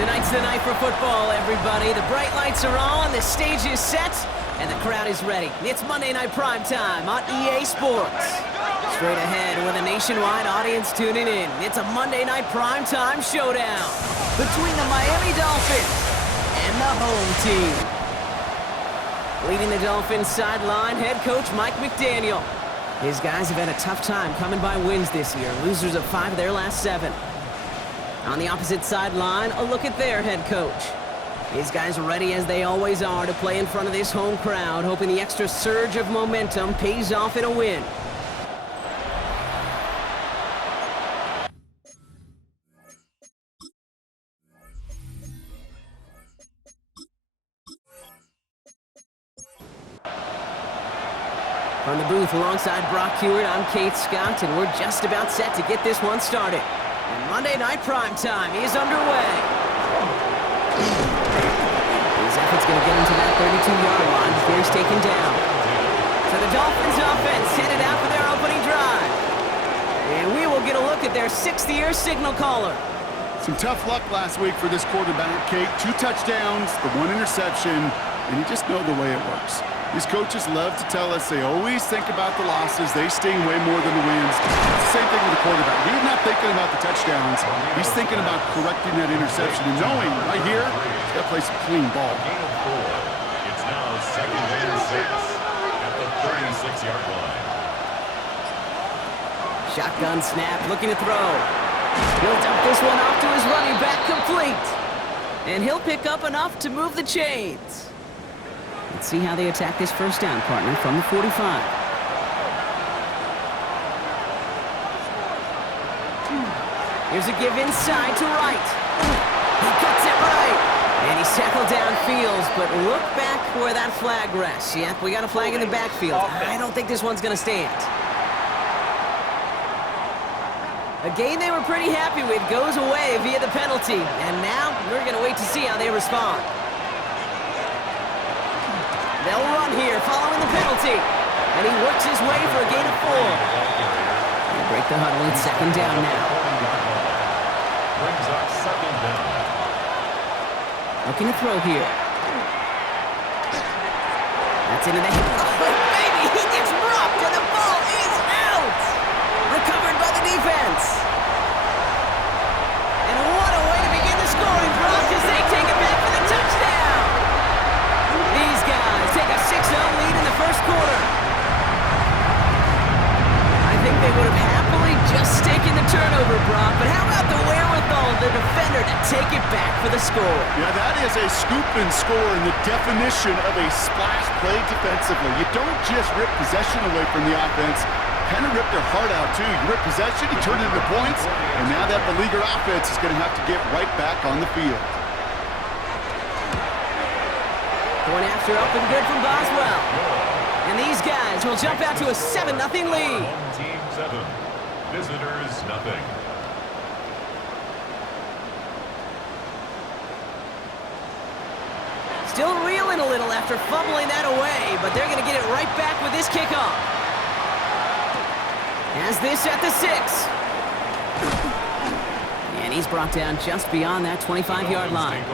Tonight's the night for football, everybody. The bright lights are on, the stage is set, and the crowd is ready. It's Monday Night Primetime on EA Sports. Straight ahead with a nationwide audience tuning in. It's a Monday Night Primetime showdown between the Miami Dolphins and the home team. Leading the Dolphins sideline, head coach Mike McDaniel. His guys have had a tough time coming by wins this year, losers of 5 of their last 7. On the opposite sideline, a look at their head coach. His guys are ready as they always are to play in front of this home crowd, hoping the extra surge of momentum pays off in a win. From the booth alongside Brock Hewitt, I'm Kate Scott, and we're just about set to get this one started. And Monday Night Primetime is underway. His effort's going to get him to that 32-yard line before he's taken down. So the Dolphins offense headed out for their opening drive. And we will get a look at their 6th-year signal caller. Some tough luck last week for this quarterback, Kate. 2 touchdowns, the 1 interception, and you just know the way it works. These coaches love to tell us they always think about the losses. They sting way more than the wins. It's the same thing with the quarterback. He's not thinking about the touchdowns. He's thinking about correcting that interception and knowing right here he's got to play some clean ball. It's now 2nd and 6 at the 36-yard line. Shotgun snap, looking to throw. He'll dump this one off to his running back, complete. And he'll pick up enough to move the chains. Let's see how they attack this first down, partner, from the 45. Here's a give inside to right. He cuts it right. And he's tackled downfield, but look back where that flag rests. Yep, we got a flag in the backfield. I don't think this one's going to stand. A game they were pretty happy with goes away via the penalty. And now we're going to wait to see how they respond. They'll run here following the penalty. And he works his way for a gain of 4. They break the huddle. It's 2nd down now. Brings up 2nd down. Looking to throw here. That's into the hit. Oh, baby, he gets dropped and the ball is out. Recovered by the defense. And what a way to begin the scoring drive as they take it back for the touchdown. These guys take a 6-0 lead in the first quarter. I think they would have happily just taken the turnover, Brock, but how about the wherewithal of the defender to take it back for the score? Yeah, that is a scoop and score in the definition of a splash play defensively. You don't just rip possession away from the offense, kind of rip their heart out too. You rip possession, you turn it into points, and now that beleaguered offense is going to have to get right back on the field. Going after up and good from Boswell. And these guys will jump out to a 7-0 lead. Home team 7, visitors nothing. Still reeling a little after fumbling that away, but they're going to get it right back with this kickoff. As this at the 6. And he's brought down just beyond that 25-yard line.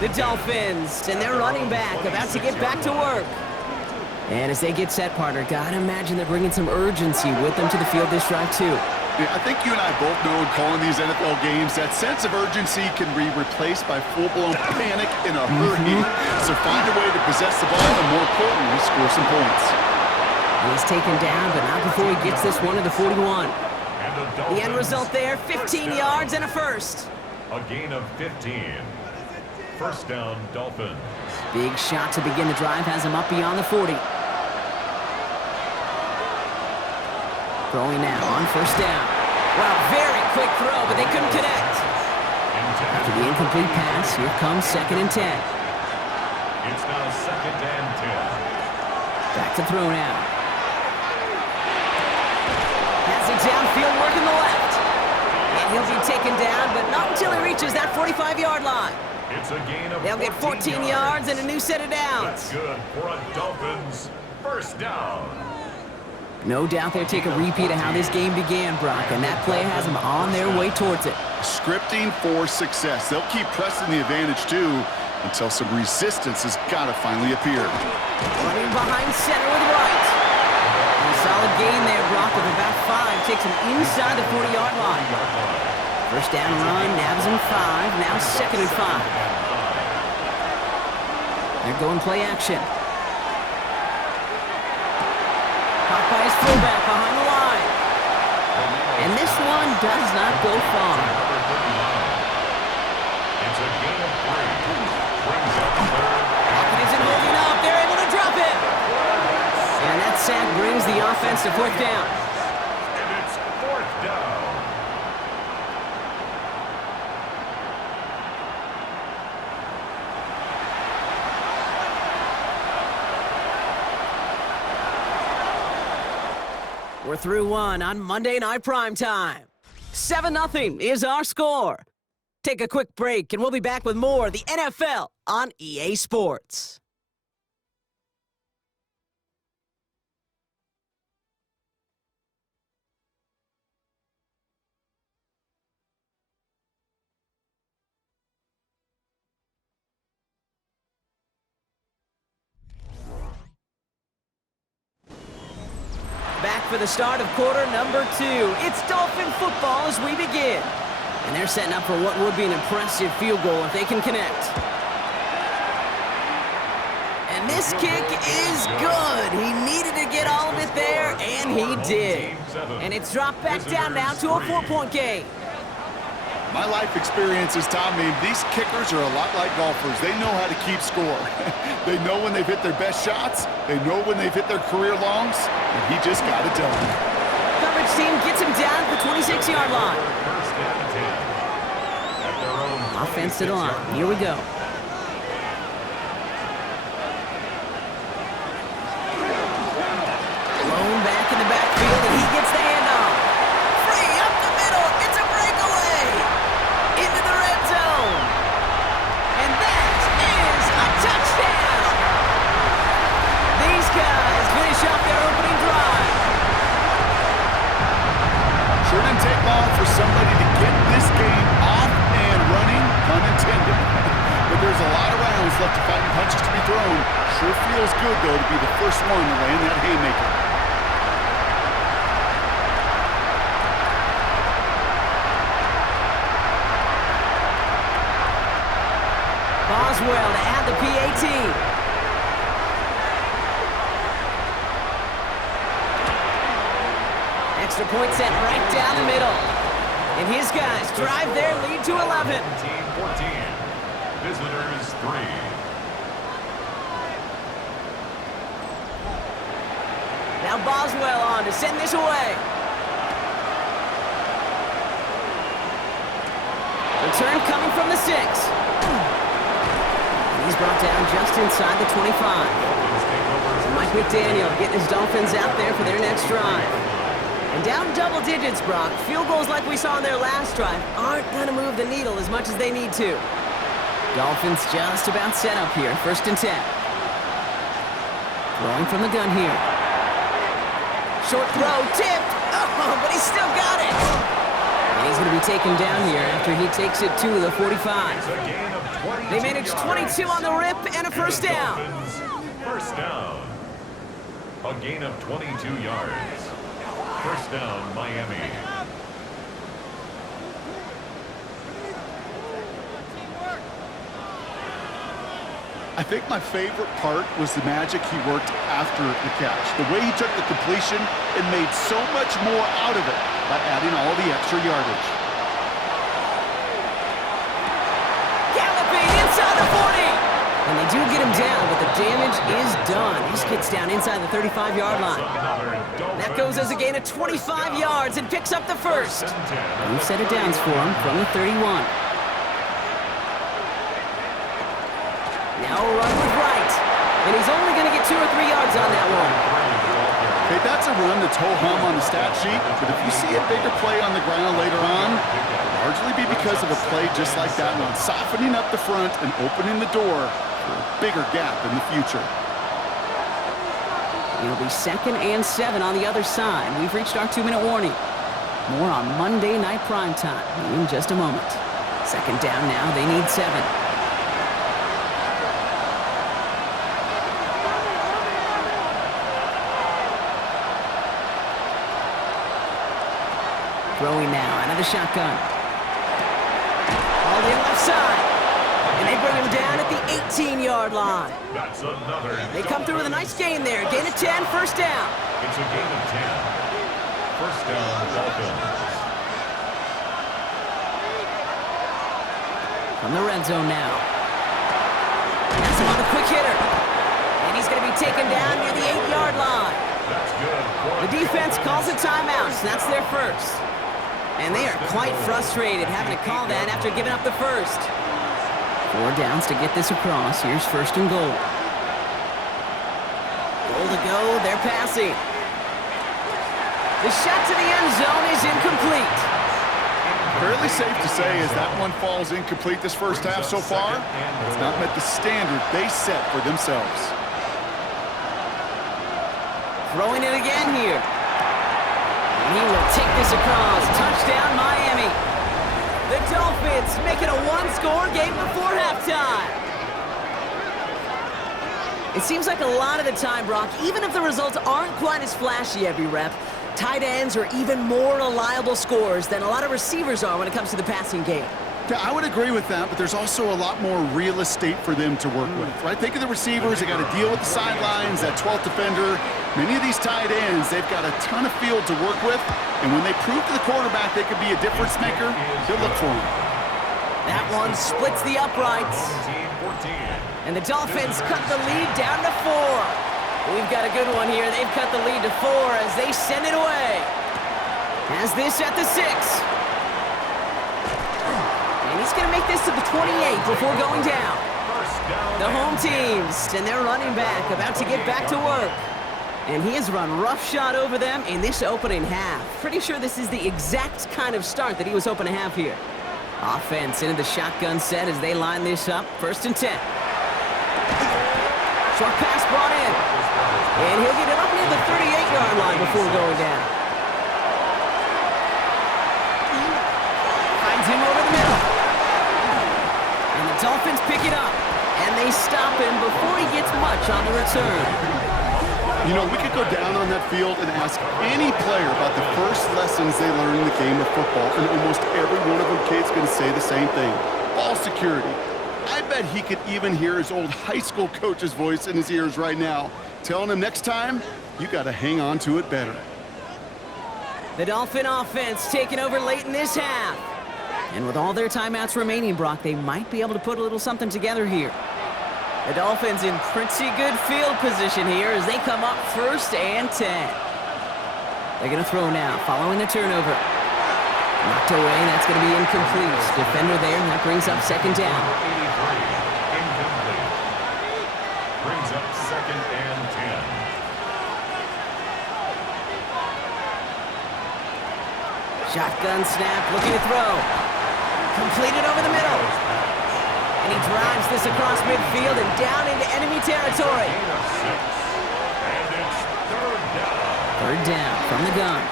The Dolphins and their running back about to get back to work. And as they get set, partner, gotta imagine they're bringing some urgency with them to the field this drive, too. Yeah, I think you and I both know in calling these NFL games that sense of urgency can be replaced by full-blown panic in a hurry. So find a way to possess the ball and, more importantly, score some points. He's taken down, but not before he gets this one to the 41. The end result there, 15 yards and a first. A gain of 15. First down, Dolphins. Big shot to begin the drive has him up beyond the 40. Throwing now on first down. Well, very quick throw, but they couldn't connect. After the incomplete pass, here comes 2nd and 10. It's now 2nd and 10. Back to throw now. Has it downfield, working the left. And he'll be taken down, but not until he reaches that 45-yard line. It's a gain of They'll get 14 yards and a new set of downs. That's good for a Dolphins first down. No doubt they'll take a repeat of how this game began, Brock, and that play has them on their way towards it. Scripting for success. They'll keep pressing the advantage, too, until some resistance has got to finally appear. Running behind center with right. And a solid gain there, Brock, of about 5. Takes him inside the 40-yard line. First down run, nabs him 5. Now 2nd and 5. They're going play action. Caught by his fullback behind the line. And this one does not go far. It's a gain of 3. Brings up third. Pocket isn't holding up. They're able to drop it. And that sack brings the offense to 4th down. And it's 4th down. We're through one on Monday Night Primetime. 7-0 is our score. Take a quick break, and we'll be back with more of the NFL on EA Sports. Back for the start of quarter number 2. It's Dolphin football as we begin. And they're setting up for what would be an impressive field goal if they can connect. And this kick is good. He needed to get all of it there, and he did. And it's dropped back down now to a 4-point game. My life experience has taught me these kickers are a lot like golfers. They know how to keep score. They know when they've hit their best shots. They know when they've hit their career longs. And he just got it done. Coverage team gets him down at the 26-yard line. First down and 10. At their own Offense to the line. Here we go. Blown back in the backfield, and he gets the handoff. Free up the middle. It's a breakaway. Into the red zone. And that is a touchdown. These guys finish off their opening drive. Sure didn't take long for somebody to get this game off and running, pun intended. But there's a lot of rounds left to fight and punches to be thrown. Sure feels good, though, to be the first one to land that haymaker. Boswell to add the PAT. Extra point set right down the middle. And his guys drive their lead to 11. Team 14. Visitors 3. Now Boswell on to send this away. Return coming from the 6. He's brought down just inside the 25. Mike McDaniel getting his Dolphins out there for their next drive. And down double digits, Brock. Field goals like we saw in their last drive aren't going to move the needle as much as they need to. Dolphins just about set up here. 1st and 10. Throwing from the gun here. Short throw, tipped. Oh, but he's still got it. And he's going to be taken down here after he takes it to the 45. They managed 22 on the rip and a first down. First down. A gain of 22 yards. First down, Miami. I think my favorite part was the magic he worked after the catch. The way he took the completion and made so much more out of it by adding all the extra yardage. Galloping inside the 40. And they do get him down, but the damage is done. He gets down inside the 35-yard line. That goes as a gain of 25 yards and picks up the first. New set of downs for him from the 31. Now a run with right. And he's only going to get 2 or 3 yards on that one. Okay, that's a run that's ho-hum on the stat sheet, but if you see a bigger play on the ground later on, it'll largely be because of a play just like that one, softening up the front and opening the door for a bigger gap in the future. It'll be 2nd and 7 on the other side. We've reached our 2-minute warning. More on Monday Night Primetime in just a moment. Second down now, they need 7. Throwing now, out of the shotgun. All the left side. And they bring him down at the 18-yard line. That's another. They come through with a nice gain there. Gain of 10, first down. It's a gain of 10. First down, Dolphins. From the red zone now. That's him on the quick hitter. And he's going to be taken down near the 8-yard line. That's good. The defense calls a timeout, so that's their first. And they are quite frustrated having to call that after giving up the first. 4 downs to get this across. Here's first and goal. Goal to go. They're passing. The shot to the end zone is incomplete. Fairly safe to say as that one falls incomplete this first half so far. It's not met the standard they set for themselves. Throwing it again here. And he will take this across. Touchdown, Miami. The Dolphins make it a one-score game before halftime. It seems like a lot of the time, Brock, even if the results aren't quite as flashy every rep, tight ends are even more reliable scorers than a lot of receivers are when it comes to the passing game. Yeah, I would agree with that, but there's also a lot more real estate for them to work with, right? Think of the receivers. They got to deal with the sidelines, that 12th defender. Many of these tight ends, they've got a ton of field to work with, and when they prove to the quarterback they could be a difference maker, they'll look for him. That one splits the uprights. And the Dolphins cut the lead down to 4. We've got a good one here. They've cut the lead to 4 as they send it away. Has this at the 6. And he's going to make this to the 28 before going down. The home teams and their running back about to get back to work. And he has run roughshod over them in this opening half. Pretty sure this is the exact kind of start that he was hoping to have here. Offense into the shotgun set as they line this up. First and 10. Short pass brought in. And he'll get it up near the 38-yard line before going down. Finds him over the middle. And the Dolphins pick it up. And they stop him before he gets much on the return. You know, we could go down on that field and ask any player about the first lessons they learned in the game of football, and almost every one of them kids going to say the same thing. Ball security. I bet he could even hear his old high school coach's voice in his ears right now, telling him next time, you got to hang on to it better. The Dolphin offense taking over late in this half. And with all their timeouts remaining, Brock, they might be able to put a little something together here. The Dolphins in pretty good field position here as they come up first and 10. They're going to throw now, following the turnover. Knocked away, that's going to be incomplete. Defender there, and that brings up second down. Incomplete. Brings up second and 10. Shotgun snap, looking to throw. Completed over the middle. And he drives this across midfield and down into enemy territory. And it's third down. Third down from the gun.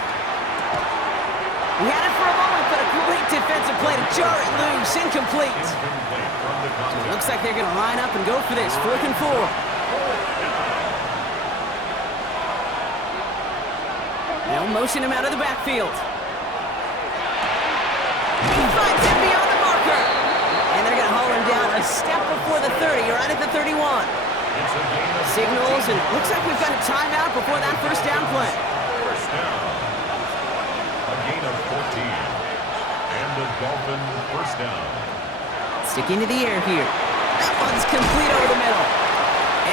He had it for a moment, but a great defensive play to jar it loose. Incomplete. Incomplete from the So it contact. looks like they're going to line up and go for this. 4th and 4. They'll motion him out of the backfield. He finds him beyond the marker. And they're going to haul him down a step before the 30, right at the 31. It's a gain of Signals, and looks like we've got a timeout before that first down play. first down. A gain of 14. And the Dolphin first down. Sticking to the air here. That one's complete over the middle.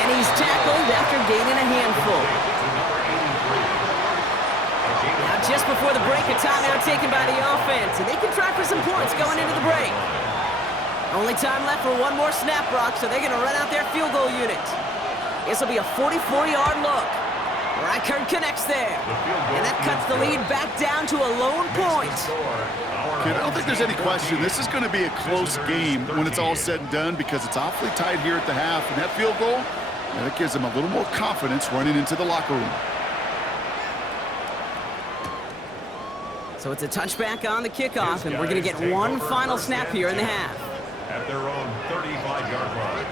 And he's tackled after gaining a handful. To number 83. A gain of Now just before the break, a timeout taken by the offense. And they can try for some points going into the break. Only time left for one more snap, Brock, so they're going to run out their field goal unit. This will be a 44-yard look. Reichard connects there. And that cuts the lead back down to a lone point. Kid, I don't think there's any question. This is going to be a close game when it's all said and done because it's awfully tight here at the half. And that field goal, that gives them a little more confidence running into the locker room. So it's a touchback on the kickoff, and we're going to get one final snap here in the half. At their own 35-yard line.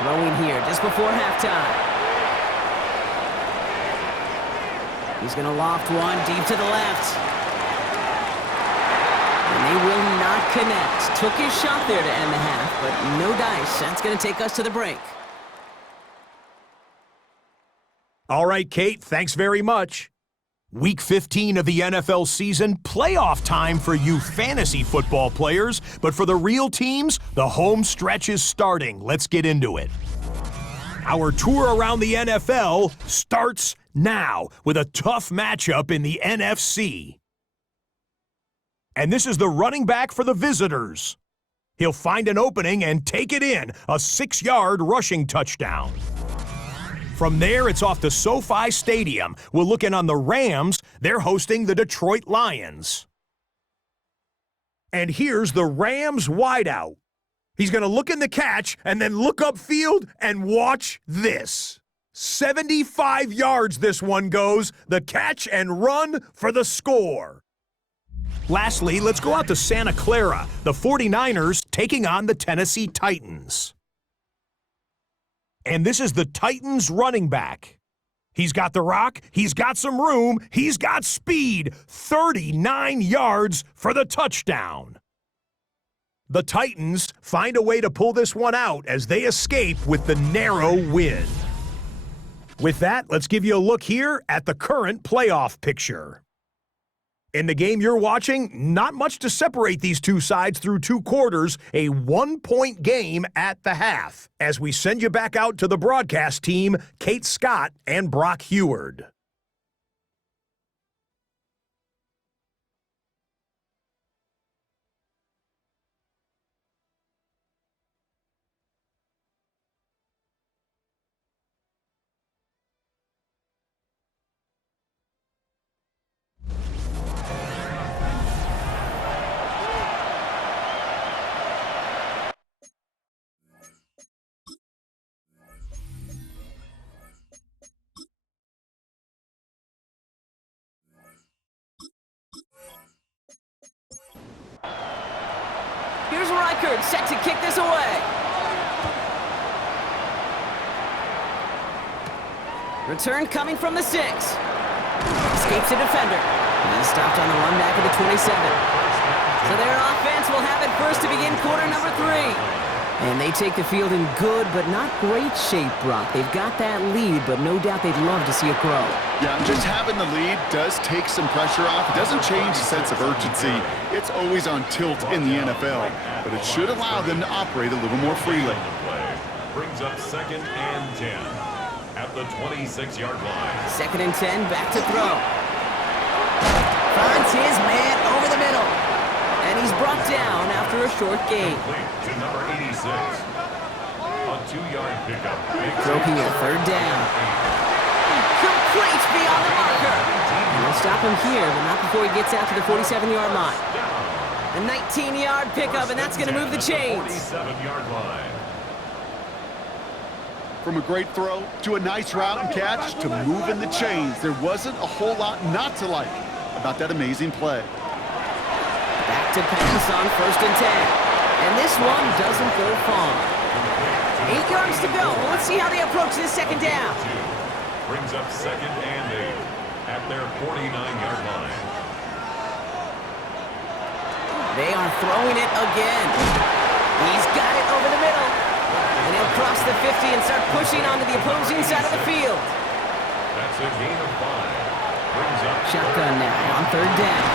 Throwing here just before halftime. He's going to loft one deep to the left. And they will not connect. Took his shot there to end the half, but no dice. That's going to take us to the break. All right, Kate, thanks very much. Week 15 of the NFL season, playoff time for you fantasy football players, but for the real teams, the home stretch is starting. Let's get into it. Our tour around the NFL starts now with a tough matchup in the NFC. And this is the running back for the visitors. He'll find an opening and take it in, a 6-yard rushing touchdown. From there, it's off to SoFi Stadium. We're looking on the Rams. They're hosting the Detroit Lions. And here's the Rams wideout. He's going to look in the catch and then look upfield and watch this. 75 yards this one goes. The catch and run for the score. Lastly, let's go out to Santa Clara. The 49ers taking on the Tennessee Titans. And this is the Titans running back. He's got the rock, he's got some room, he's got speed. 39 yards for the touchdown. The Titans find a way to pull this one out as they escape with the narrow win. With that, let's give you a look here at the current playoff picture. In the game you're watching, not much to separate these two sides through 2 quarters, a 1-point game at the half. As we send you back out to the broadcast team, Kate Scott and Brock Heward. Here's Reichert, set to kick this away. Return coming from the 6. Escapes a defender. He's stopped on the run back of the 27. So their offense will have it first to begin quarter number 3. And they take the field in good but not great shape, Brock. They've got that lead, but no doubt they'd love to see it grow. Yeah, just having the lead does take some pressure off. It doesn't change the sense of urgency. It's always on tilt in the NFL, but it should allow them to operate a little more freely. Brings up 2nd and 10 at the 26-yard line. 2nd and 10, back to throw. Finds his man over the middle. And he's brought down after a short gain. To number 86. A 2-yard pickup. Throw here, 3rd down. Complete beyond the marker. And they'll stop him here, but not before he gets out to the 47-yard line. A 19-yard pickup, and that's going to move the chains. 47-yard line. From a great throw to a nice route and catch to moving the chains, there wasn't a whole lot not to like about that amazing play. Back to pass on 1st and 10. And this one doesn't go far. 8 yards to go. Well, let's see how they approach this 2nd down. Brings up 2nd and 8 at their 49-yard line. They are throwing it again. He's got it over the middle. And he'll cross the 50 and start pushing onto the opposing side of the field. That's a gain of 5. Brings up Shotgun now on 3rd down.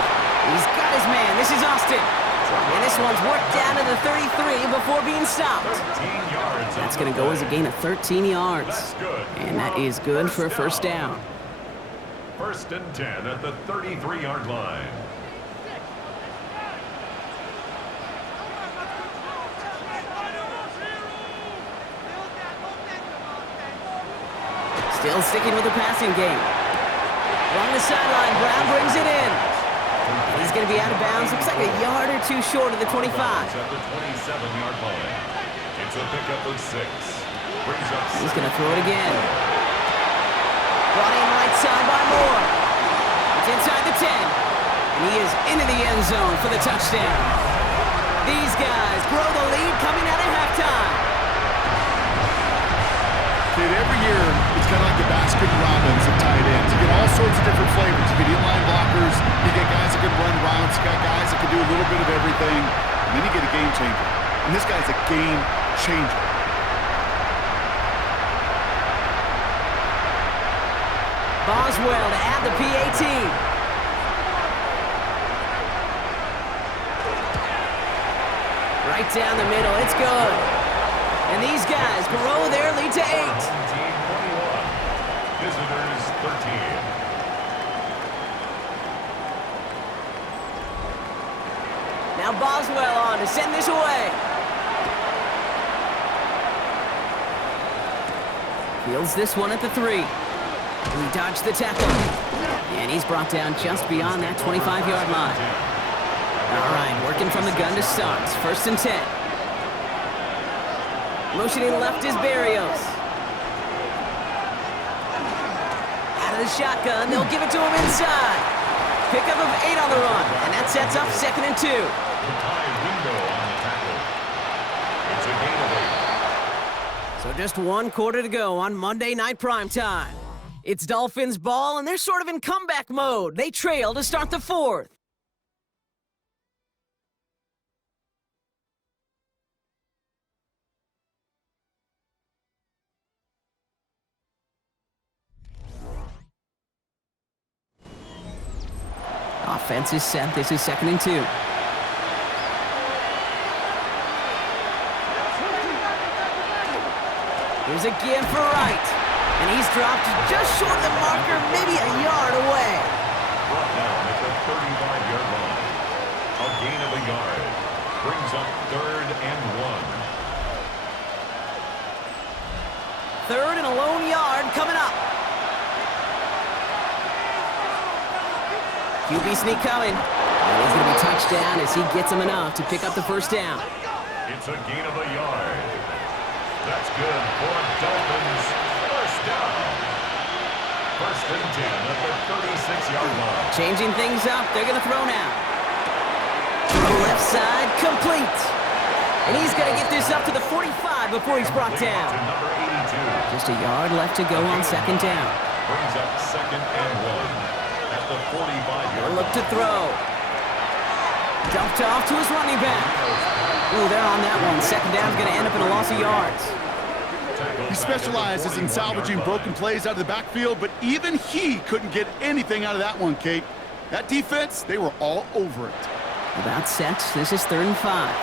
He's got his man. This is Austin. And this one's worked down to the 33 before being stopped. 13 yards. That's going to go as a gain of 13 yards. That's good. And that is good for a 1st down. 1st and 10 at the 33-yard line. Still sticking with the passing game. Along the sideline, Brown brings it in. He's going to be out of bounds. Looks like a yard or 2 short of the 25. At the 27-yard line. It's a pickup of 6. Brings up He's going to throw it again. Brought in right side by Moore. It's a inside the 10. And he is into the end zone for the touchdown. These guys grow the lead coming out of halftime. Kid, every year, it's kind of like the Baskin-Robbins of tight ends. You get all sorts of different flavors. You get inline blockers, you get guys that can run routes, you got guys that can do a little bit of everything, and then you get a game changer. And this guy's a game changer. Boswell to add the PAT. Right down the middle, it's good. And these guys grow their lead to 8. Team 21. Visitors 13. Now Boswell on to send this away. Fields this one at the 3. He dodged the tackle. And he's brought down just beyond that 25-yard line. All right, working from the gun to start. 1st and 10. Motioning left is Berrios. Out of the shotgun, they'll give it to him inside. Pickup of 8 on the run, and that sets up 2nd and 2. The tie window on the tackle. It's a gain of 8. So just 1 quarter to go on Monday Night Primetime. It's Dolphins ball, and they're sort of in comeback mode. They trail to start the 4th. Offense is set. This is 2nd and 2. Here's a give for Wright. And he's dropped just short of the marker, maybe a yard away. Brought down at the 35-yard line. A gain of a yard. Brings up 3rd and 1. 3rd and a lone yard coming up. QB sneak coming. And he's going to be touched down as he gets him enough to pick up the 1st down. It's a gain of a yard. That's good for Dolphins. 1st down. 1st and 10 at the 36-yard line. Changing things up. They're going to throw now. Throw left side, complete. And he's going to get this up to the 45 before he's brought down. To number 82. Just a yard left to go on 2nd down. Brings up 2nd and 1 at the 45-yard Look to line. throw. Dumped off to his running back. Ooh, they're on that one. 2nd down's going to end up in a loss of yards. He specializes in salvaging broken plays out of the backfield, but even he couldn't get anything out of that one, Kate. That defense, they were all over it. About set. This is 3rd and 5.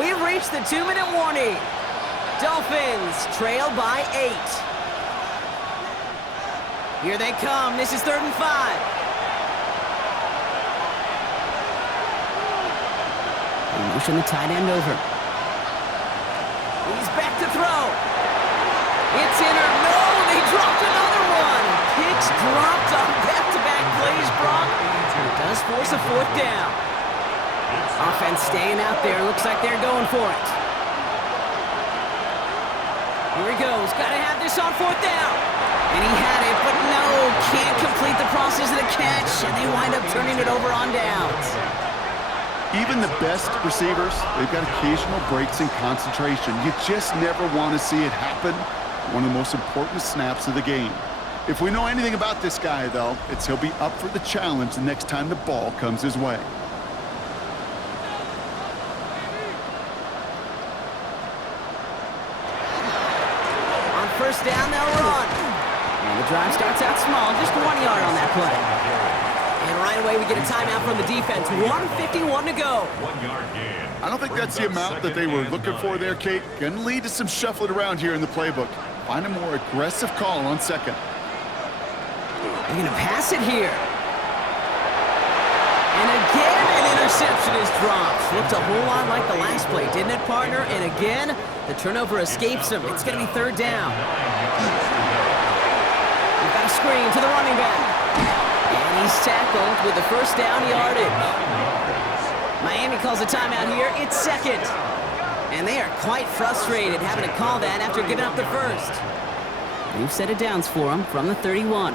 We've reached the 2-minute warning. Dolphins trail by 8. Here they come. This is 3rd and 5. They motion the tight end over. He's back to throw. It's in or no, they dropped another one. Picks dropped on back-to-back plays, Brock. It does force a 4th down. Offense staying out there. Looks like they're going for it. Here he goes. Got to have this on 4th down. And he had it, but no, can't complete the process of the catch, and they wind up turning it over on downs. Even the best receivers, they've got occasional breaks in concentration. You just never want to see it happen. One of the most important snaps of the game. If we know anything about this guy, though, it's he'll be up for the challenge the next time the ball comes his way. On 1st down, they'll run. And the drive starts out small, just 1 yard on that play. And right away, we get a timeout from the defense. 1:51 to go. 1 yard gain. I don't think that's the amount that they were looking for there, Kate. Going to lead to some shuffling around here in the playbook. Find a more aggressive call on 2nd. They're going to pass it here. And again, an interception is dropped. Looked a whole lot like the last play, didn't it, partner? And again, the turnover escapes him. It's going to be 3rd down. We've got a screen to the running back. And he's tackled with the 1st down yardage. Miami calls a timeout here. It's 2nd. And they are quite frustrated having to call that after giving up the 1st. New set of downs for him from the 31.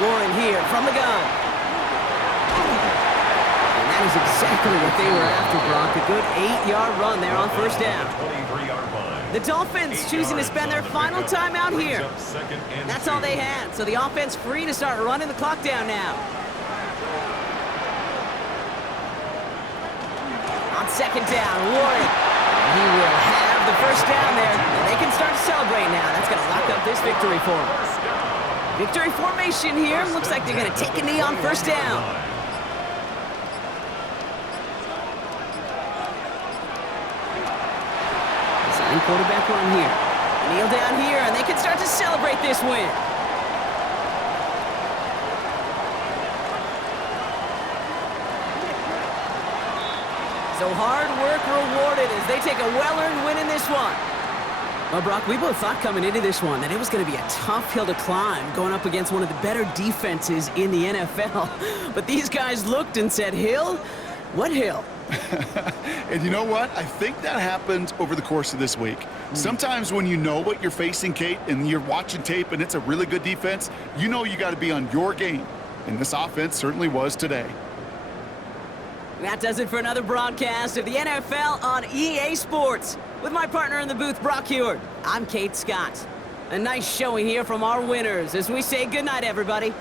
Warren here from the gun. And that is exactly what they were after, Brock. A good 8-yard run there on first down. The Dolphins choosing to spend their final time out here. That's all they had, so the offense free to start running the clock down now. On second down, Warren. He will have the first down there, and they can start to celebrate now. That's going to lock up this victory for them. Victory formation here. Looks like they're going to take a knee on first down. Sign quarterback run here. Kneel down here, and they can start to celebrate this win. So hard work rewarded as they take a well-earned win in this one. Well, Brock, we both thought coming into this one that it was going to be a tough hill to climb going up against one of the better defenses in the NFL. But these guys looked and said, Hill? What hill? And you know what? I think that happened over the course of this week. Sometimes when you know what you're facing, Kate, and you're watching tape and it's a really good defense, you know you got to be on your game. And this offense certainly was today. That does it for another broadcast of the NFL on EA Sports. With my partner in the booth, Brock Heward, I'm Kate Scott. A nice showing here from our winners as we say goodnight, everybody.